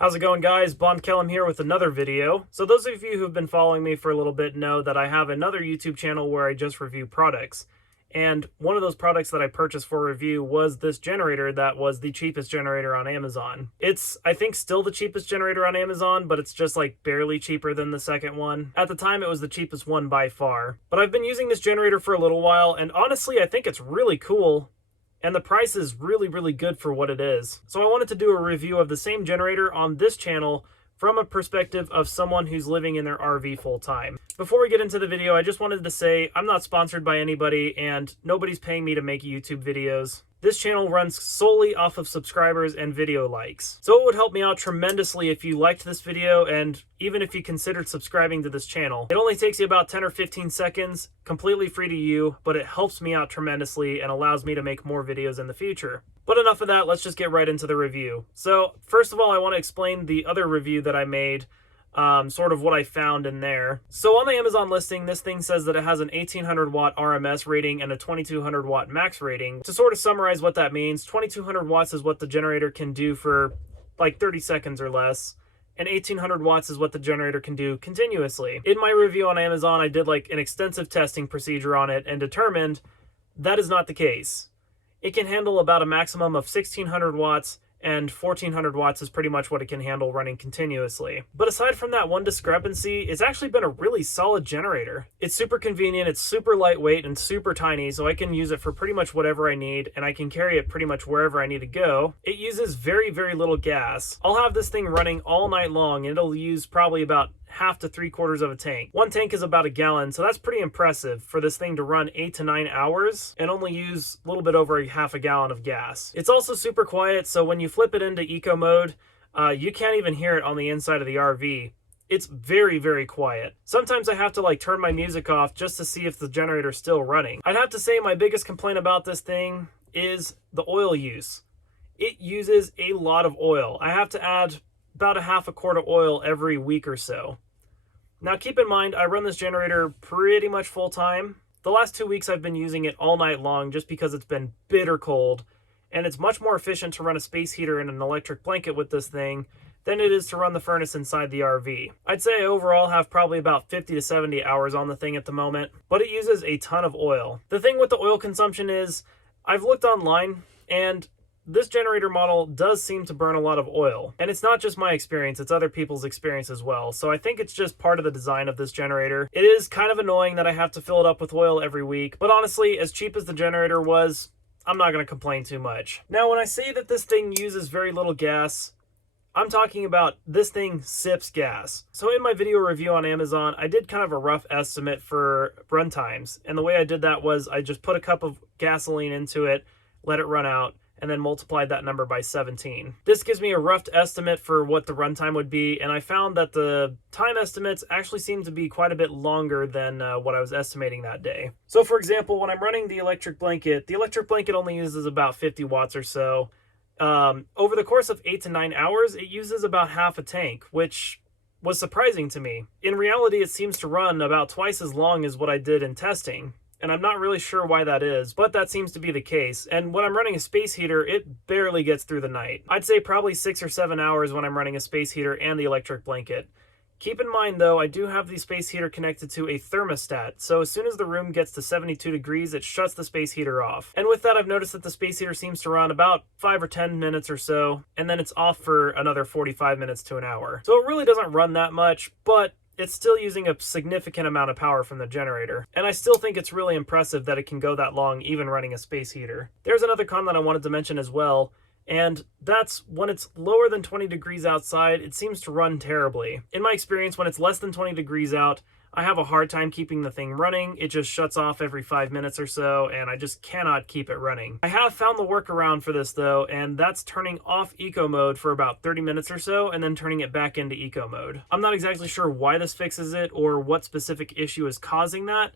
How's it going, guys? Bond Kellum here with another video. So those of you who've been following me for a little bit know that I have another YouTube channel where I just review products. And one of those products that I purchased for review was this generator that was the cheapest generator on Amazon. It's, I think, still the cheapest generator on Amazon, but it's just like barely cheaper than the second one. At the time, it was the cheapest one by far. But I've been using this generator for a little while, and honestly, I think it's really cool. And the price is really good for what it is. So I wanted to do a review of the same generator on this channel from a perspective of someone who's living in their RV full time. Before we get into the video, I just wanted to say I'm not sponsored by anybody and nobody's paying me to make YouTube videos. This channel runs solely off of subscribers and video likes. So it would help me out tremendously if you liked this video and even if you considered subscribing to this channel. It only takes you about 10 or 15 seconds, completely free to you, but it helps me out tremendously and allows me to make more videos in the future. But enough of that, let's just get right into the review. So first of all, I want to explain the other review that I made, sort of what I found in there. So on the Amazon listing, this thing says that it has an 1800 watt RMS rating and a 2200 watt max rating. To sort of summarize what that means, 2200 watts is what the generator can do for like 30 seconds or less, and 1800 watts is what the generator can do continuously. In my review on Amazon, I did like an extensive testing procedure on it and determined that is not the case. It can handle about a maximum of 1600 watts, and 1400 watts is pretty much what it can handle running continuously. But aside from that one discrepancy, it's actually been a really solid generator. It's super convenient, it's super lightweight and super tiny, so I can use it for pretty much whatever I need, and I can carry it pretty much wherever I need to go. It uses very little gas. I'll have this thing running all night long, and it'll use probably about half to 3/4 of a tank. One tank is about a gallon, so that's pretty impressive for this thing to run 8 to 9 hours and only use a little bit over half a gallon of gas. It's also super quiet, so when you flip it into eco mode, you can't even hear it on the inside of the RV. It's very quiet. Sometimes I have to like turn my music off just to see if the generator's still running. I'd have to say my biggest complaint about this thing is the oil use. It uses a lot of oil. I have to add about a half a quart of oil every week or so. Now keep in mind, I run this generator pretty much full time. The last 2 weeks I've been using it all night long just because it's been bitter cold, and it's much more efficient to run a space heater and an electric blanket with this thing than it is to run the furnace inside the RV. I'd say I overall have probably about 50 to 70 hours on the thing at the moment, but it uses a ton of oil. The thing with the oil consumption is, I've looked online and this generator model does seem to burn a lot of oil. And it's not just my experience, it's other people's experience as well. So I think it's just part of the design of this generator. It is kind of annoying that I have to fill it up with oil every week, but honestly, as cheap as the generator was, I'm not going to complain too much. Now, when I say that this thing uses very little gas, I'm talking about this thing sips gas. So in my video review on Amazon, I did kind of a rough estimate for run times. And the way I did that was I just put a cup of gasoline into it, let it run out, and then multiplied that number by 17. This gives me a rough estimate for what the runtime would be, and I found that the time estimates actually seem to be quite a bit longer than what I was estimating that day. So for example, when I'm running the electric blanket only uses about 50 watts or so. Over the course of 8 to 9 hours, it uses about half a tank, which was surprising to me. In reality, it seems to run about twice as long as what I did in testing. And I'm not really sure why that is, but that seems to be the case. And when I'm running a space heater, it barely gets through the night. I'd say probably 6 or 7 hours when I'm running a space heater and the electric blanket. Keep in mind though, I do have the space heater connected to a thermostat, so as soon as the room gets to 72 degrees, it shuts the space heater off. And with that, I've noticed that the space heater seems to run about 5 or 10 minutes or so, and then it's off for another 45 minutes to an hour. So it really doesn't run that much, but it's still using a significant amount of power from the generator. And I still think it's really impressive that it can go that long even running a space heater. There's another con that I wanted to mention as well, and that's when it's lower than 20 degrees outside, it seems to run terribly. In my experience, when it's less than 20 degrees out, I have a hard time keeping the thing running. It just shuts off every 5 minutes or so, and I just cannot keep it running. I have found the workaround for this though, and that's turning off eco mode for about 30 minutes or so, and then turning it back into eco mode. I'm not exactly sure why this fixes it or what specific issue is causing that,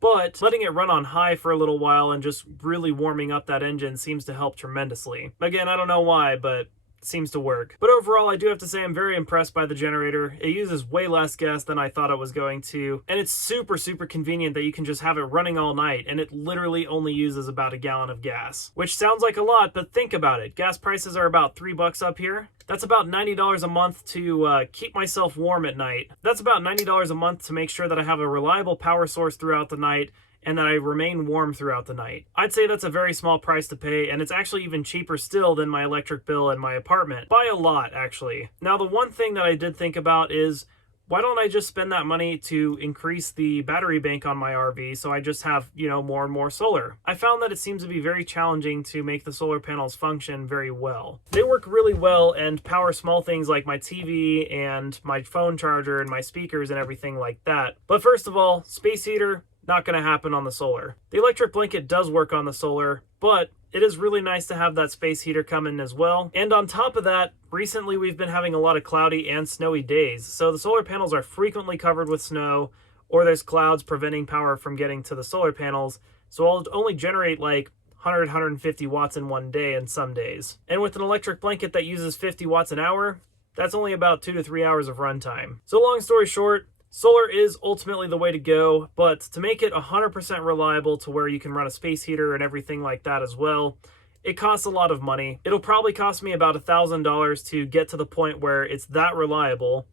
but letting it run on high for a little while and just really warming up that engine seems to help tremendously. Again, I don't know why, but seems to work. But overall, I do have to say I'm very impressed by the generator. It uses way less gas than I thought it was going to, and it's super convenient that you can just have it running all night, and it literally only uses about a gallon of gas, which sounds like a lot, but think about it. Gas prices are about $3 up here. That's about $90 a month to keep myself warm at night. That's about $90 a month to make sure that I have a reliable power source throughout the night and that I remain warm throughout the night. I'd say that's a very small price to pay, and it's actually even cheaper still than my electric bill in my apartment. By a lot, actually. Now, the one thing that I did think about is, why don't I just spend that money to increase the battery bank on my RV so I just have, more and more solar? I found that it seems to be very challenging to make the solar panels function very well. They work really well and power small things like my TV and my phone charger and my speakers and everything like that. But first of all, space heater, not going to happen on the solar. The electric blanket does work on the solar, but it is really nice to have that space heater come in as well. And on top of that, recently we've been having a lot of cloudy and snowy days, so the solar panels are frequently covered with snow, or there's clouds preventing power from getting to the solar panels, so I'll only generate like 150 watts in one day in some days. And with an electric blanket that uses 50 watts an hour, that's only about 2 to 3 hours of runtime. So long story short, solar is ultimately the way to go, but to make it 100% reliable to where you can run a space heater and everything like that as well, it costs a lot of money. It'll probably cost me about $1,000 to get to the point where it's that reliable.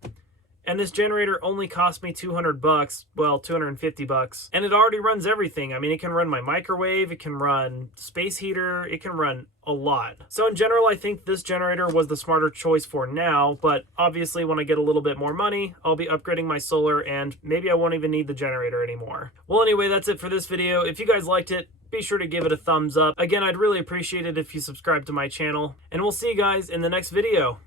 And this generator only cost me $200, well, $250, and it already runs everything. I mean, it can run my microwave, it can run space heater, it can run a lot. So in general, I think this generator was the smarter choice for now, but obviously when I get a little bit more money, I'll be upgrading my solar and maybe I won't even need the generator anymore. Well, anyway, that's it for this video. If you guys liked it, be sure to give it a thumbs up. Again, I'd really appreciate it if you subscribe to my channel, and we'll see you guys in the next video.